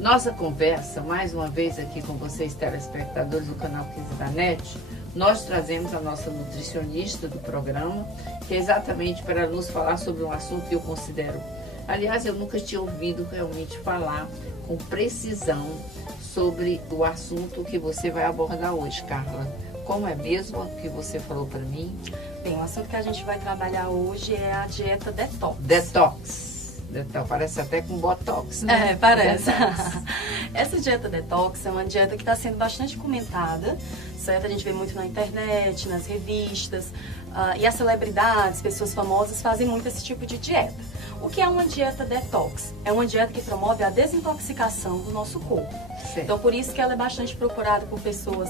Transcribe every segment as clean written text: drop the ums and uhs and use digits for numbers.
Nossa conversa, mais uma vez aqui com vocês, telespectadores do canal 15 da NET, nós trazemos a nossa nutricionista do programa, que é exatamente para nos falar sobre um assunto que eu considero. Aliás, eu nunca tinha ouvido realmente falar com precisão sobre o assunto que você vai abordar hoje, Carla. Como é mesmo que você falou para mim? Bem, o assunto que a gente vai trabalhar hoje é a dieta detox. Detox. Parece até com botox, né? É, parece. Essa dieta detox é uma dieta que está sendo bastante comentada, certo? A gente vê muito na internet, nas revistas, e as celebridades, pessoas famosas fazem muito esse tipo de dieta. O que é uma dieta detox? É uma dieta que promove a desintoxicação do nosso corpo. Certo. Então, por isso que ela é bastante procurada por pessoas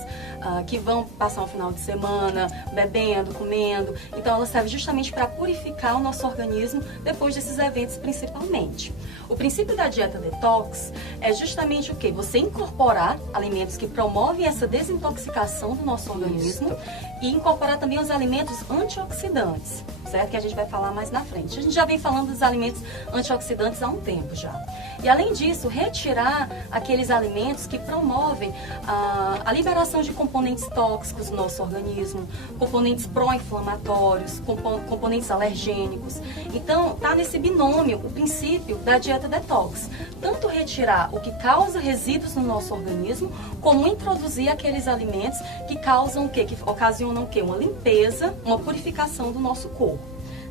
que vão passar um final de semana bebendo, comendo. Então, ela serve justamente para purificar o nosso organismo depois desses eventos, principalmente. O princípio da dieta detox é justamente o quê? Você incorporar alimentos que promovem essa desintoxicação do nosso organismo e incorporar também os alimentos antioxidantes, certo? Que a gente vai falar mais na frente. A gente já vem falando dos alimentos antioxidantes há um tempo já. E além disso, retirar aqueles alimentos que promovem a liberação de componentes tóxicos no nosso organismo, componentes pró-inflamatórios, componentes alergênicos. Então, tá nesse binômio o princípio da dieta detox. Tanto retirar o que causa resíduos no nosso organismo, como introduzir aqueles alimentos que causam o quê? Que ocasionam o quê? Uma limpeza, uma purificação do nosso corpo.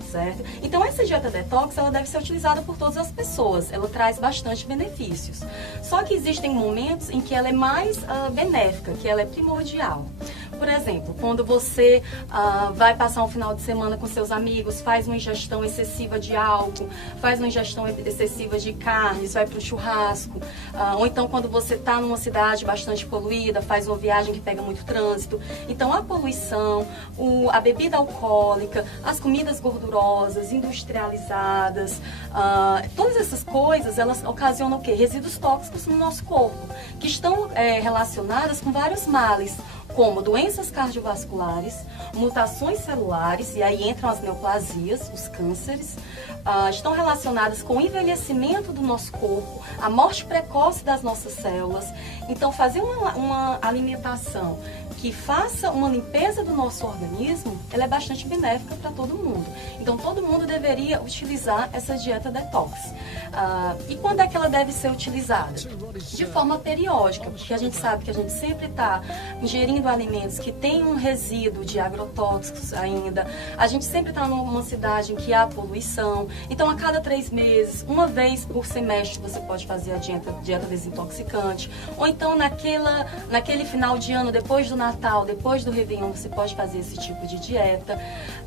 Certo? Então, essa dieta detox, ela deve ser utilizada por todas as pessoas. Ela traz bastante benefícios. Só que existem momentos em que ela é mais benéfica, que ela é primordial. Por exemplo, quando você vai passar um final de semana com seus amigos, faz uma ingestão excessiva de álcool, faz uma ingestão excessiva de carnes, vai para o churrasco, ou então quando você está numa cidade bastante poluída, faz uma viagem que pega muito trânsito. Então, a poluição, a bebida alcoólica, as comidas gordurosas, industrializadas, todas essas coisas, elas ocasionam o quê? Resíduos tóxicos no nosso corpo, que estão relacionadas com vários males, como doenças cardiovasculares, mutações celulares, e aí entram as neoplasias, os cânceres, estão relacionadas com o envelhecimento do nosso corpo, a morte precoce das nossas células. Então, fazer uma alimentação que faça uma limpeza do nosso organismo, ela é bastante benéfica para todo mundo. Então, todo mundo deveria utilizar essa dieta detox. E quando é que ela deve ser utilizada? De forma periódica, porque a gente sabe que a gente sempre está ingerindo alimentos que têm um resíduo de agrotóxicos ainda. A gente sempre está numa cidade em que há poluição. Então, a cada 3 meses, uma vez por semestre, você pode fazer a dieta desintoxicante. Ou então, naquele final de ano, depois do Natal, depois do Réveillon, você pode fazer esse tipo de dieta.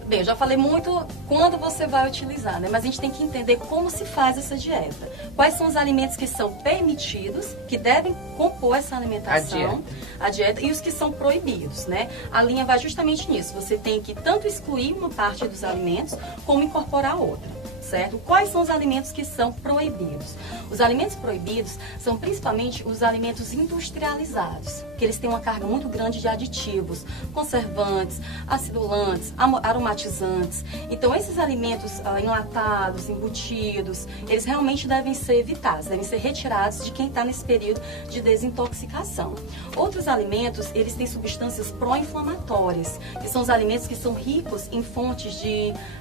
Bem, eu já falei muito quando você vai utilizar, né? Mas a gente tem que entender como se faz essa dieta. Quais são os alimentos que são permitidos, que devem compor essa alimentação, a dieta, e os que são proibidos, né? A linha vai justamente nisso. Você tem que tanto excluir uma parte dos alimentos, como incorporar outra. Certo? Quais são os alimentos que são proibidos? Os alimentos proibidos são principalmente os alimentos industrializados, que eles têm uma carga muito grande de aditivos, conservantes, acidulantes, aromatizantes. Então, esses alimentos enlatados, embutidos, eles realmente devem ser evitados, devem ser retirados de quem está nesse período de desintoxicação. Outros alimentos, eles têm substâncias pró-inflamatórias, que são os alimentos que são ricos em fontes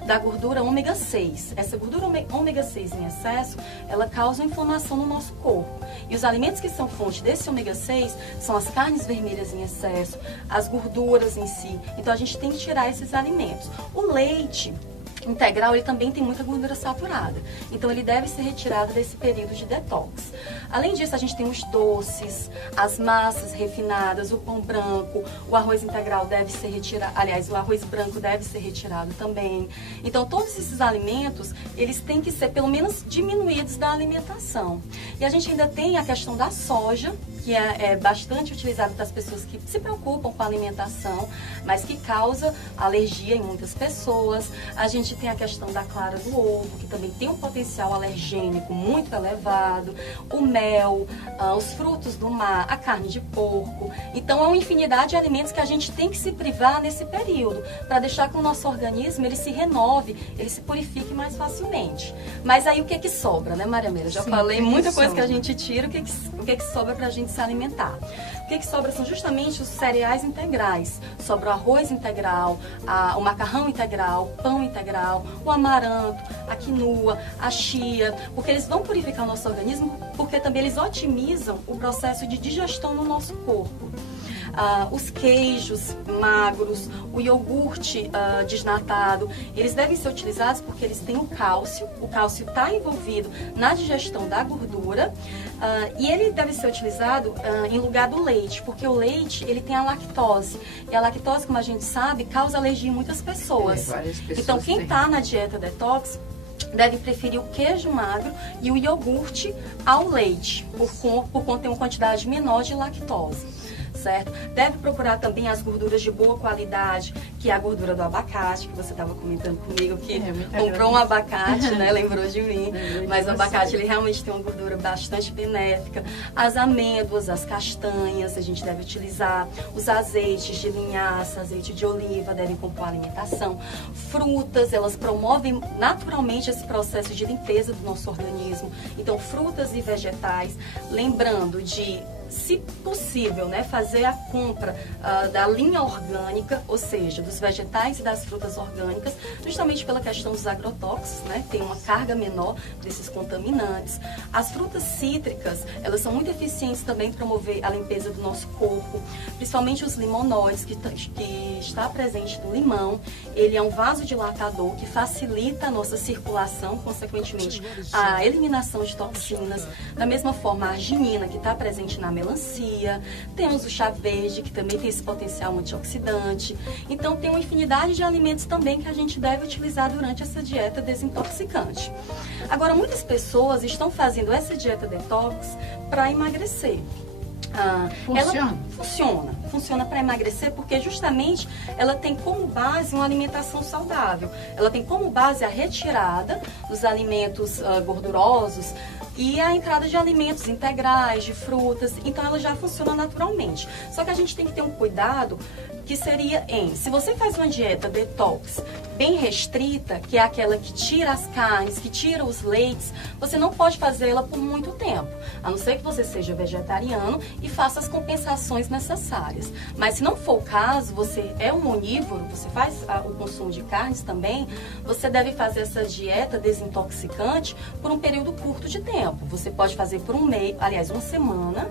da gordura ômega 6. Essa gordura ômega 6 em excesso, ela causa inflamação no nosso corpo. E os alimentos que são fonte desse ômega 6 são as carnes vermelhas em excesso, as gorduras em si. Então, a gente tem que tirar esses alimentos. O leite integral, ele também tem muita gordura saturada. Então, ele deve ser retirado desse período de detox. Além disso, a gente tem os doces, as massas refinadas, o pão branco, o arroz integral deve ser retirado. Aliás, o arroz branco deve ser retirado também. Então, todos esses alimentos, eles têm que ser, pelo menos, diminuídos da alimentação. E a gente ainda tem a questão da soja, que é bastante utilizado para as pessoas que se preocupam com a alimentação, mas que causa alergia em muitas pessoas. A gente tem a questão da clara do ovo, que também tem um potencial alergênico muito elevado, o mel, os frutos do mar, a carne de porco. Então, é uma infinidade de alimentos que a gente tem que se privar nesse período, para deixar que o nosso organismo ele se renove, ele se purifique mais facilmente. Mas aí o que sobra, né, Maria Meira? Já falei muita coisa que a gente tira, o que sobra para a gente se alimentar. O que sobra são justamente os cereais integrais. Sobra o arroz integral, o macarrão integral, o pão integral, o amaranto, a quinoa, a chia, porque eles vão purificar o nosso organismo, porque também eles otimizam o processo de digestão no nosso corpo. Os queijos magros, o iogurte desnatado, eles devem ser utilizados porque eles têm o cálcio está envolvido na digestão da gordura, e ele deve ser utilizado em lugar do leite, porque o leite ele tem a lactose, e a lactose, como a gente sabe, causa alergia em muitas pessoas. Então, quem está na dieta detox deve preferir o queijo magro e o iogurte ao leite, por conter uma quantidade menor de lactose. Certo? Deve procurar também as gorduras de boa qualidade, que é a gordura do abacate, que você estava comentando comigo, que comprou um abacate, né? Lembrou de mim. Mas o abacate, ele realmente tem uma gordura bastante benéfica. As amêndoas, as castanhas, a gente deve utilizar. Os azeites de linhaça, azeite de oliva, devem compor a alimentação. Frutas, elas promovem naturalmente esse processo de limpeza do nosso organismo. Então, frutas e vegetais, lembrando de, se possível, né, fazer a compra da linha orgânica, ou seja, dos vegetais e das frutas orgânicas, justamente pela questão dos agrotóxicos, né, tem uma carga menor desses contaminantes. As frutas cítricas, elas são muito eficientes também em promover a limpeza do nosso corpo, principalmente os limonóides, que está presente no limão. Ele é um vasodilatador que facilita a nossa circulação, consequentemente a eliminação de toxinas. Da mesma forma, a arginina, que está presente na melancia, temos o chá verde, que também tem esse potencial antioxidante. Então, tem uma infinidade de alimentos também que a gente deve utilizar durante essa dieta desintoxicante. Agora, muitas pessoas estão fazendo essa dieta detox para emagrecer. Funciona para emagrecer, porque justamente ela tem como base uma alimentação saudável. Ela tem como base a retirada dos alimentos gordurosos e a entrada de alimentos integrais, de frutas. Então ela já funciona naturalmente. Só que a gente tem que ter um cuidado, que seria se você faz uma dieta detox bem restrita, que é aquela que tira as carnes, que tira os leites, você não pode fazê-la por muito tempo, a não ser que você seja vegetariano e faça as compensações necessárias. Mas se não for o caso, você é um onívoro, você faz o consumo de carnes também, você deve fazer essa dieta desintoxicante por um período curto de tempo. Você pode fazer por um mês, aliás, uma semana,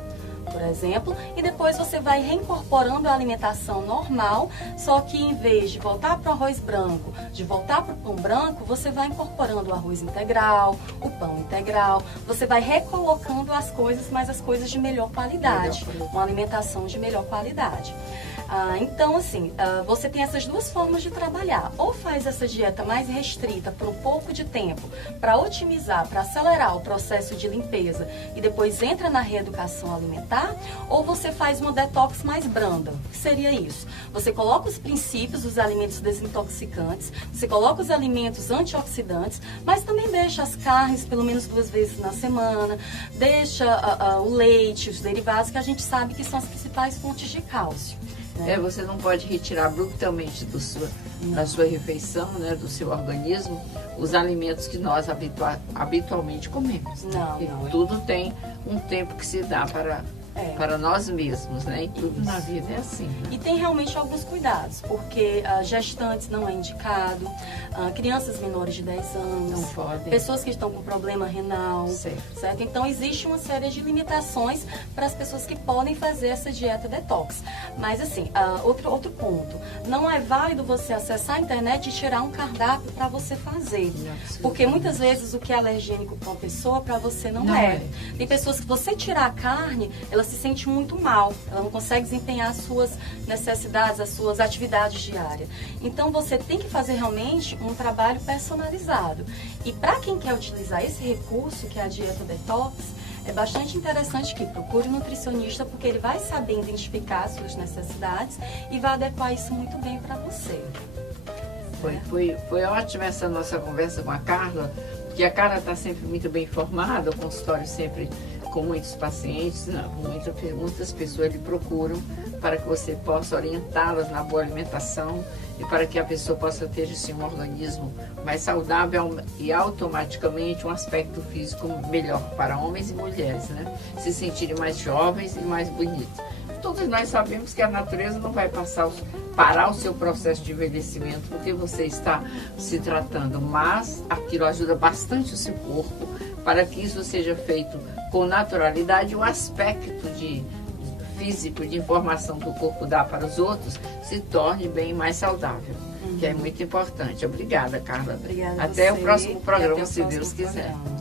por exemplo, e depois você vai reincorporando a alimentação normal, só que em vez de voltar para o arroz branco, de voltar para o pão branco, você vai incorporando o arroz integral, o pão integral, você vai recolocando as coisas, mas as coisas de melhor qualidade, uma alimentação de melhor qualidade. Então, assim, você tem essas duas formas de trabalhar. Ou faz essa dieta mais restrita por um pouco de tempo, para otimizar, para acelerar o processo de limpeza e depois entra na reeducação alimentar, ou você faz uma detox mais branda. O que seria isso? Você coloca os princípios dos alimentos desintoxicantes, você coloca os alimentos antioxidantes, mas também deixa as carnes pelo menos 2 vezes na semana, deixa o leite, os derivados, que a gente sabe que são as principais fontes de cálcio. Você não pode retirar abruptamente da sua refeição, né, do seu organismo, os alimentos que nós habitualmente comemos. Não. Tudo tem um tempo que se dá para nós mesmos, né? E tudo na vida é assim. Né? E tem realmente alguns cuidados, porque gestantes não é indicado, crianças menores de 10 anos, não podem. Pessoas que estão com problema renal, certo? Então existe uma série de limitações para as pessoas que podem fazer essa dieta detox. Mas assim, outro ponto, não é válido você acessar a internet e tirar um cardápio para você fazer, porque muitas vezes o que é alergênico para uma pessoa, para você não é. Tem pessoas que você tirar a carne, ela se sente muito mal, ela não consegue desempenhar as suas necessidades, as suas atividades diárias. Então você tem que fazer realmente um trabalho personalizado. E para quem quer utilizar esse recurso, que é a dieta detox, é bastante interessante que procure um nutricionista, porque ele vai saber identificar as suas necessidades e vai adequar isso muito bem para você. Foi ótima essa nossa conversa com a Carla, porque a Carla está sempre muito bem informada, o consultório sempre com muitos pacientes, muitas pessoas lhe procuram para que você possa orientá-las na boa alimentação e para que a pessoa possa ter assim, um organismo mais saudável e automaticamente um aspecto físico melhor para homens e mulheres, né? Se sentirem mais jovens e mais bonitos. Todos nós sabemos que a natureza não vai parar o seu processo de envelhecimento porque você está se tratando, mas aquilo ajuda bastante o seu corpo para que isso seja feito com naturalidade. O aspecto físico de informação que o corpo dá para os outros se torne bem mais saudável, que é muito importante. Obrigada, Carla. Obrigada até você, o próximo programa, até o se próximo Deus quiser. Programa.